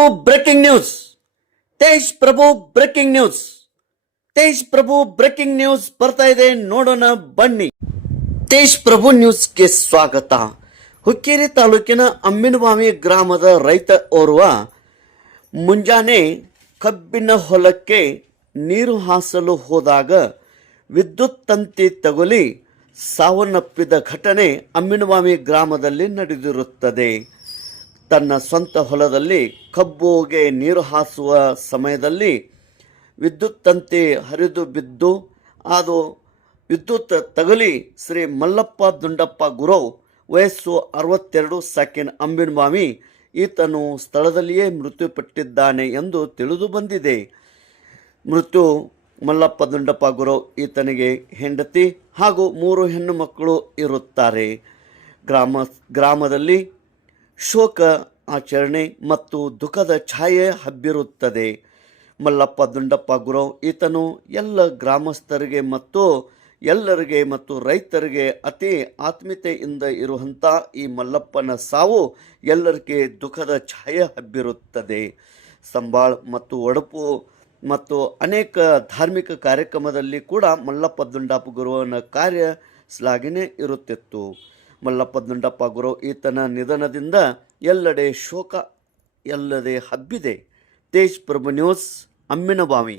ಪ್ರಭು breaking news. Tej ಪ್ರಭು breaking news. Tej ಪ್ರಭು breaking news ಬರ್ತಾ ಇದೆ, ನೋಡೋಣ ಬನ್ನಿ. ತೇಜ್ ಪ್ರಭು ನ್ಯೂಸ್ಗೆ ಸ್ವಾಗತ. ಹುಕ್ಕೇರಿ ತಾಲೂಕಿನ ಅಮ್ಮಿನವಾಮಿ ಗ್ರಾಮದ ರೈತ ಓರ್ವ ಮುಂಜಾನೆ ಕಬ್ಬಿನ ಹೊಲಕ್ಕೆ ನೀರು ಹಾಸಲು ಹೋದಾಗ ವಿದ್ಯುತ್ ತಂತಿ ತಗುಲಿ ಸಾವನ್ನಪ್ಪಿದ ಘಟನೆ ಅಮ್ಮಿನವಾಮಿ ಗ್ರಾಮದಲ್ಲಿ ನಡೆದಿರುತ್ತದೆ. ತನ್ನ ಸ್ವಂತ ಹೊಲದಲ್ಲಿ ಕಬ್ಬುಗೆ ನೀರು ಹಾಸುವ ಸಮಯದಲ್ಲಿ ವಿದ್ಯುತ್ ತಂತಿ ಹರಿದು ಬಿದ್ದು ಅದು ವಿದ್ಯುತ್ ತಗುಲಿ ಶ್ರೀ ಮಲ್ಲಪ್ಪ ದುಂಡಪ್ಪ ಗುರವ್ ವಯಸ್ಸು 62 ಸಾಕಿನ ಅಮ್ಮಿನವಾಮಿ ಈತನು ಸ್ಥಳದಲ್ಲಿಯೇ ಮೃತ್ಯುಪಟ್ಟಿದ್ದಾನೆ ಎಂದು ತಿಳಿದು ಬಂದಿದೆ. ಮೃತ್ಯು ಮಲ್ಲಪ್ಪ ದುಂಡಪ್ಪ ಗುರವ್ ಈತನಿಗೆ ಹೆಂಡತಿ ಹಾಗೂ 3 ಹೆಣ್ಣು ಮಕ್ಕಳು ಇರುತ್ತಾರೆ. ಗ್ರಾಮದಲ್ಲಿ ಶೋಕ ಆಚರಣೆ ಮತ್ತು ದುಃಖದ ಛಾಯೆ ಹಬ್ಬಿರುತ್ತದೆ. ಮಲ್ಲಪ್ಪ ದುಂಡಪ್ಪ ಗುರವ್ ಈತನು ಎಲ್ಲ ಗ್ರಾಮಸ್ಥರಿಗೆ ಮತ್ತು ಎಲ್ಲರಿಗೆ ಮತ್ತು ರೈತರಿಗೆ ಅತಿ ಆತ್ಮೀಯತೆಯಿಂದ ಇರುವಂಥ ಈ ಮಲ್ಲಪ್ಪನ ಸಾವು ಎಲ್ಲರಿಗೆ ದುಃಖದ ಛಾಯೆ ಹಬ್ಬಿರುತ್ತದೆ. ಸಂಬಾಳ್ ಮತ್ತು ಒಡಪು ಮತ್ತು ಅನೇಕ ಧಾರ್ಮಿಕ ಕಾರ್ಯಕ್ರಮದಲ್ಲಿ ಕೂಡ ಮಲ್ಲಪ್ಪ ದುಂಡಪ್ಪ ಗುರುವನ ಕಾರ್ಯ ಶ್ಲಾಘನೆ ಇರುತ್ತಿತ್ತು. ಮಲ್ಲಪ್ಪ ದುಂಡಪ್ಪ ಗುರವ್ ಈತನ ನಿಧನದಿಂದ ಎಲ್ಲೆಡೆ ಶೋಕ ಎಲ್ಲದೆ ಹಬ್ಬಿದೆ. ತೇಜ್ ಪ್ರಭು ನ್ಯೂಸ್, ಅಮ್ಮಿನವಾಮಿ.